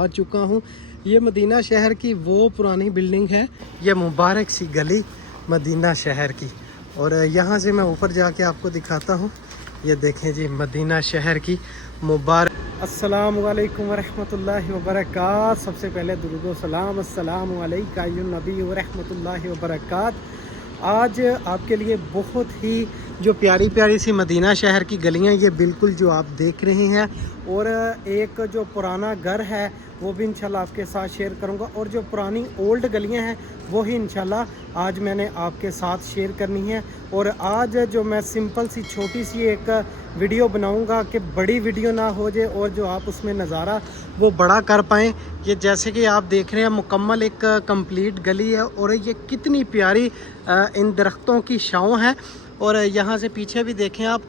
आ चुका हूँ। ये मदीना शहर की वो पुरानी बिल्डिंग है, ये मुबारक सी गली मदीना शहर की। और यहाँ से मैं ऊपर जाके आपको दिखाता हूँ। ये देखें जी, मदीना शहर की मुबारक। अस्सलामु अलैकुम वरहमतुल्लाहि वबरकात। सबसे पहले दुरूद व सलाम, अस्सलामु अलैका अय्युहन नबी व रहमतुल्लाहि वबरकात। आज आपके लिए बहुत ही जो प्यारी प्यारी सी मदीना शहर की गलियां, ये बिल्कुल जो आप देख रहे हैं, और एक जो पुराना घर है वो भी इंशाल्लाह आपके साथ शेयर करूंगा। और जो पुरानी ओल्ड गलियां हैं वो ही इंशाल्लाह आज मैंने आपके साथ शेयर करनी है। और आज जो मैं सिंपल सी छोटी सी एक वीडियो बनाऊंगा कि बड़ी वीडियो ना हो जाए और जो आप उसमें नज़ारा वो बड़ा कर पाएँ। ये जैसे कि आप देख रहे हैं, मुकम्मल एक कंप्लीट गली है और ये कितनी प्यारी इन दरख्तों की छाँव है। और यहाँ से पीछे भी देखें आप,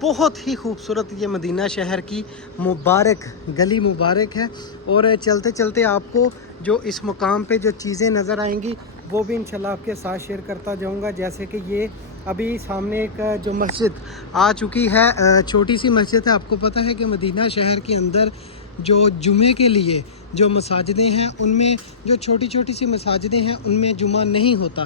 बहुत ही खूबसूरत ये मदीना शहर की मुबारक गली मुबारक है। और चलते चलते आपको जो इस मुकाम पे जो चीज़ें नज़र आएंगी वो भी इंशाल्लाह आपके साथ शेयर करता जाऊंगा। जैसे कि ये अभी सामने एक जो मस्जिद आ चुकी है, छोटी सी मस्जिद है। आपको पता है कि मदीना शहर के अंदर जो जुमे के लिए जो मसाजिदें हैं, उनमें जो छोटी छोटी सी मसाजिदें हैं उनमें जुमा नहीं होता।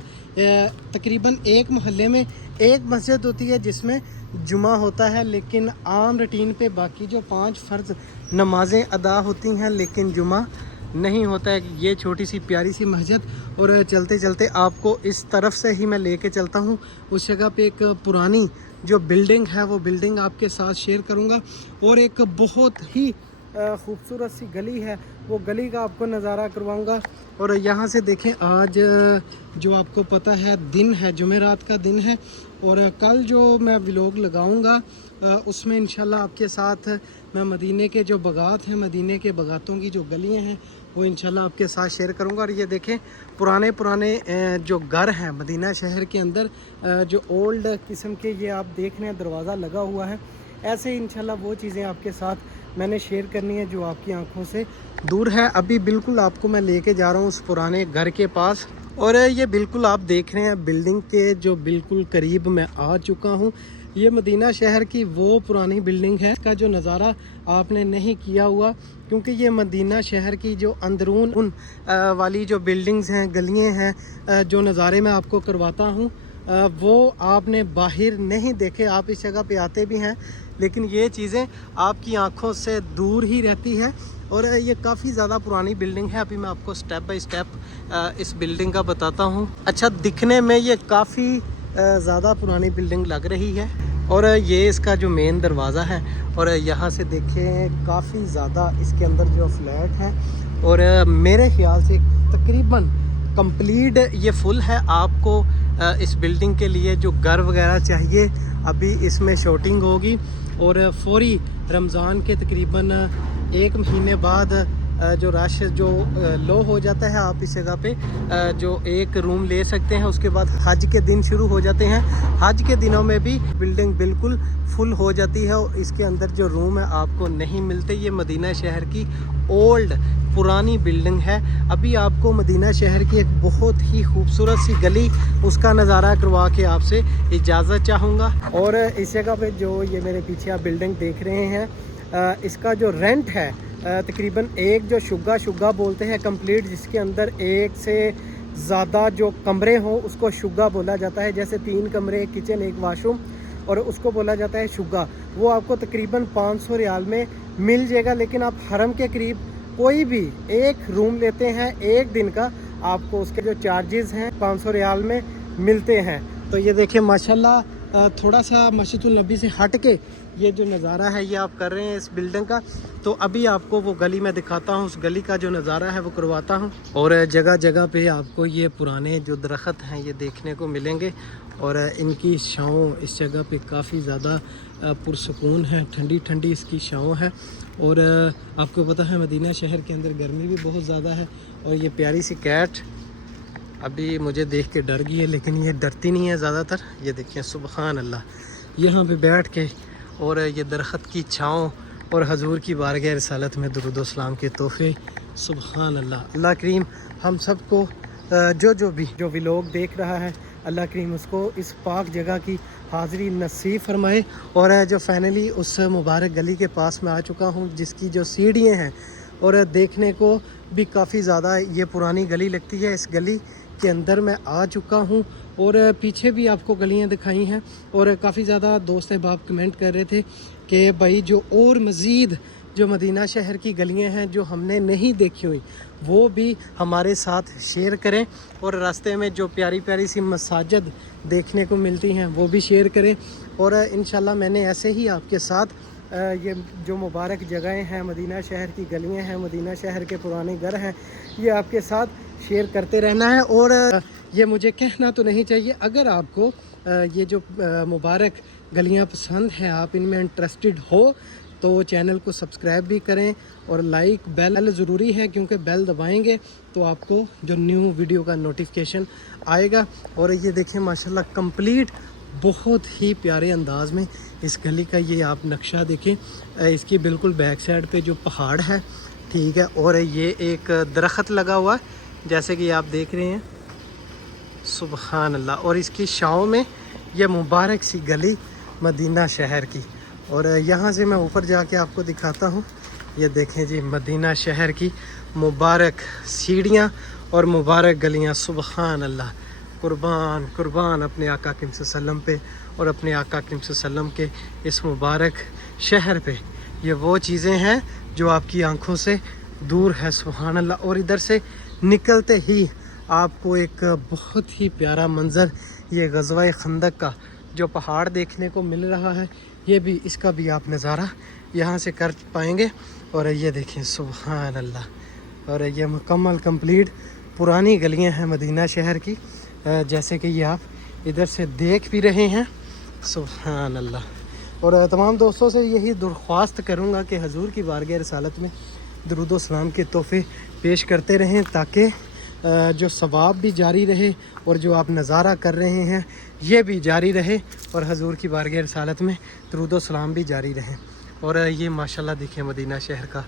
तकरीबन एक मोहल्ले में एक मस्जिद होती है जिसमें जुमा होता है, लेकिन आम रूटीन पे बाकी जो 5 फ़र्ज़ नमाज़ें अदा होती हैं लेकिन जुमा नहीं होता है। ये छोटी सी प्यारी सी मस्जिद। और चलते चलते आपको इस तरफ से ही मैं लेके चलता हूँ। उस जगह पे एक पुरानी जो बिल्डिंग है वो बिल्डिंग आपके साथ शेयर करूँगा। और एक बहुत ही खूबसूरत सी गली है, वो गली का आपको नज़ारा करवाऊंगा। और यहाँ से देखें, आज जो आपको पता है दिन है, जुमेरात का दिन है। और कल जो मैं व्लॉग लगाऊंगा उसमें इंशाल्लाह आपके साथ मैं मदीने के जो बगात हैं, मदीने के बगातों की जो गलियाँ हैं वो इंशाल्लाह आपके साथ शेयर करूंगा। और ये देखें, पुराने पुराने जो घर हैं मदीना शहर के अंदर, जो ओल्ड किस्म के, ये आप देख रहे हैं दरवाज़ा लगा हुआ है। ऐसे ही इंशाल्लाह वो चीज़ें आपके साथ मैंने शेयर करनी है जो आपकी आंखों से दूर है। अभी बिल्कुल आपको मैं लेके जा रहा हूँ उस पुराने घर के पास। और ये बिल्कुल आप देख रहे हैं बिल्डिंग के जो बिल्कुल करीब मैं आ चुका हूँ। ये मदीना शहर की वो पुरानी बिल्डिंग है, इसका जो नज़ारा आपने नहीं किया हुआ, क्योंकि ये मदीना शहर की जो अंदरून वाली जो बिल्डिंग्स हैं, गलियाँ हैं, जो नज़ारे मैं आपको करवाता हूँ वो आपने बाहर नहीं देखे। आप इस जगह पे आते भी हैं लेकिन ये चीज़ें आपकी आंखों से दूर ही रहती है। और ये काफ़ी ज़्यादा पुरानी बिल्डिंग है। अभी मैं आपको स्टेप बाय स्टेप इस बिल्डिंग का बताता हूँ। अच्छा, दिखने में ये काफ़ी ज़्यादा पुरानी बिल्डिंग लग रही है। और ये इसका जो मेन दरवाज़ा है, और यहाँ से देखें काफ़ी ज़्यादा इसके अंदर जो फ्लैट हैं। और मेरे ख्याल से तकरीबन कंप्लीट ये फुल है। आपको इस बिल्डिंग के लिए जो घर वगैरह चाहिए, अभी इसमें शूटिंग होगी। और फौरी रमज़ान के तकरीबन 1 महीने बाद जो रश जो लो हो जाता है, आप इस जगह पे जो एक रूम ले सकते हैं। उसके बाद हज के दिन शुरू हो जाते हैं, हज के दिनों में भी बिल्डिंग बिल्कुल फुल हो जाती है और इसके अंदर जो रूम है आपको नहीं मिलते। ये मदीना शहर की ओल्ड पुरानी बिल्डिंग है। अभी आपको मदीना शहर की एक बहुत ही खूबसूरत सी गली, उसका नज़ारा करवा के आपसे इजाज़त चाहूँगा। और इस जगह पे जो ये मेरे पीछे आप बिल्डिंग देख रहे हैं, इसका जो रेंट है तकरीबन एक जो शुग्गा बोलते हैं कंप्लीट, जिसके अंदर एक से ज़्यादा जो कमरे हों उसको शुग्गा बोला जाता है। जैसे 3 कमरे, किचन, एक वाशरूम, और उसको बोला जाता है शुग्गा। वो आपको तकरीबन 500 रियाल में मिल जाएगा। लेकिन आप हरम के करीब कोई भी एक रूम लेते हैं एक दिन का, आपको उसके जो चार्जेस हैं 500 रियाल में मिलते हैं। तो ये देखिए माशाल्लाह, थोड़ा सा मस्जिदुल नबी से हट के ये जो नज़ारा है ये आप कर रहे हैं इस बिल्डिंग का। तो अभी आपको वो गली मैं दिखाता हूँ, उस गली का जो नज़ारा है वो करवाता हूँ। और जगह जगह पे आपको ये पुराने जो दरख्त हैं ये देखने को मिलेंगे। और इनकी छाँव इस जगह पे काफ़ी ज़्यादा पुरसकून है, ठंडी ठंडी इसकी छाँव है। और आपको पता है मदीना शहर के अंदर गर्मी भी बहुत ज़्यादा है। और ये प्यारी सी कैट अभी मुझे देख के डर गई है, लेकिन ये डरती नहीं है ज़्यादातर। ये देखिए, सुबहान अल्लाह, यहाँ पे बैठ के और ये दरख्त की छाँव और हजूर की बारगाह रिसालत में दुरूद व सलाम के तोहफे, सुबहान अल्लाह। अल्लाह करीम हम सबको जो भी व्लॉग देख रहा है, अल्लाह करीम उसको इस पाक जगह की हाज़िरी नसीब फरमाए। और जो फाइनली उस मुबारक गली के पास में आ चुका हूँ, जिसकी जो सीढ़ियाँ हैं और देखने को भी काफ़ी ज़्यादा ये पुरानी गली लगती है। इस गली के अंदर मैं आ चुका हूँ और पीछे भी आपको गलियाँ दिखाई हैं। और काफ़ी ज़्यादा दोस्त अहबाब कमेंट कर रहे थे कि भाई जो और मज़ीद जो मदीना शहर की गलियाँ हैं जो हमने नहीं देखी हुई वो भी हमारे साथ शेयर करें, और रास्ते में जो प्यारी प्यारी सी मसाजिद देखने को मिलती हैं वो भी शेयर करें। और इंशाल्लाह मैंने ऐसे ही आपके साथ ये जो मुबारक जगहें हैं, मदीना शहर की गलियां हैं, मदीना शहर के पुराने घर हैं, ये आपके साथ शेयर करते रहना है। और ये मुझे कहना तो नहीं चाहिए, अगर आपको ये जो मुबारक गलियां पसंद हैं, आप इनमें इंटरेस्टेड हो तो चैनल को सब्सक्राइब भी करें और लाइक बेल ज़रूरी है, क्योंकि बेल दबाएंगे तो आपको जो न्यू वीडियो का नोटिफिकेशन आएगा। और ये देखें माशाल्लाह कंप्लीट बहुत ही प्यारे अंदाज में इस गली का ये आप नक्शा देखें। इसकी बिल्कुल बैक साइड पे जो पहाड़ है, ठीक है, और ये एक दरख्त लगा हुआ है जैसे कि आप देख रहे हैं, सुबहान अल्लाह। और इसकी छाँव में ये मुबारक सी गली मदीना शहर की। और यहाँ से मैं ऊपर जाके आपको दिखाता हूँ, ये देखें जी मदीना शहर की मुबारक सीढ़ियाँ और मुबारक गलियाँ। सुबहान अल्लाह, कुर्बान कुर्बान अपने आका करीम सल्लल्लाहु अलैहि वसल्लम पे और अपने आका करीम सल्लल्लाहु अलैहि वसल्लम के इस मुबारक शहर पे। ये वो चीज़ें हैं जो आपकी आंखों से दूर है, सुबहान अल्लाह। और इधर से निकलते ही आपको एक बहुत ही प्यारा मंज़र, ये ग़ज़वा खंदक का जो पहाड़ देखने को मिल रहा है, ये भी इसका भी आप नज़ारा यहाँ से कर पाएंगे। और ये देखें सुबहान अल्लाह, और ये मुकम्मल कंप्लीट पुरानी गलियाँ हैं मदीना शहर की, जैसे कि ये आप इधर से देख भी रहे हैं, सुबहान अल्लाह। और तमाम दोस्तों से यही दरख्वास्त करूँगा कि हजूर की बारगाह रसालत में दरूद व सलाम के तोहफ़े पेश करते रहें, ताकि जो सवाब भी जारी रहे और जो आप नज़ारा कर रहे हैं ये भी जारी रहे, और हजूर की बारगाह रसालत में दरूद व सलाम भी जारी रहें। और ये माशाल्लाह देखिए मदीना शहर का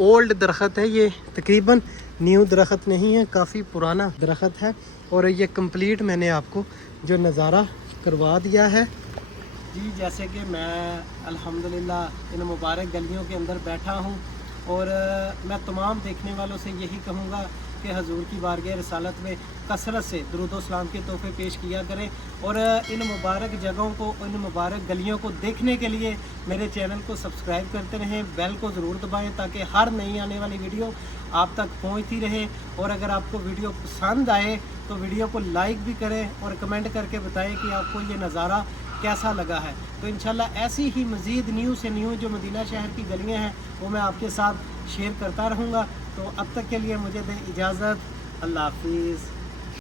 ओल्ड दरख्त है, ये तकरीबन न्यू दरख्त नहीं है, काफ़ी पुराना दरख्त है। और ये कंप्लीट मैंने आपको जो नज़ारा करवा दिया है जी, जैसे कि मैं अल्हम्दुलिल्लाह इन मुबारक गलियों के अंदर बैठा हूँ। और मैं तमाम देखने वालों से यही कहूँगा कि हजूर की बारगाह रसालत में कसरत से दरूद व सलाम के तोहफ़े पेश किया करें। और इन मुबारक जगहों को, इन मुबारक गलियों को देखने के लिए मेरे चैनल को सब्सक्राइब करते रहें, बेल को ज़रूर दबाएं, ताकि हर नई आने वाली वीडियो आप तक पहुंचती रहे। और अगर आपको वीडियो पसंद आए तो वीडियो को लाइक भी करें और कमेंट करके बताएं कि आपको ये नज़ारा कैसा लगा है। तो इंशाल्लाह ऐसी ही मज़ीद न्यू से न्यू जो मदीना शहर की गलियां हैं वो मैं आपके साथ शेयर करता रहूँगा। तो अब तक के लिए मुझे दें इजाज़त, अल्लाह हाफिज़।